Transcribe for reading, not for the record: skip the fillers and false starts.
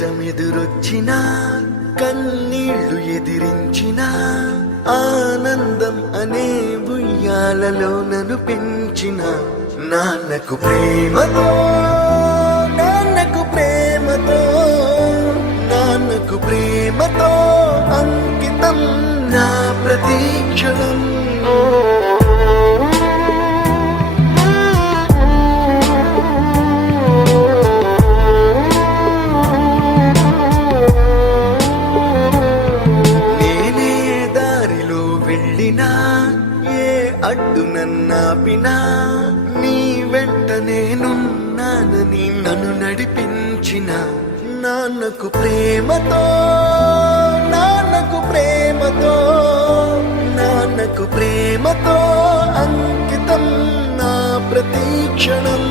కష్టమెదురొచ్చినా కన్నీళ్లు ఎదిరించిన ఆనందం అనే ఉయ్యాలలో నన్ను పెంచిన నాన్నకు ప్రేమతో నాన్నకు ప్రేమతో నాన్నకు ప్రేమతో అంకితం నా ప్రతీక్షణం. ఏ అడ్డు నన్నాపినా నీ వెంట నేనున్నానని నన్ను నడిపించిన నాన్నకు ప్రేమతో నాన్నకు ప్రేమతో నాన్నకు ప్రేమతో అంకితం నా ప్రతీక్షణం.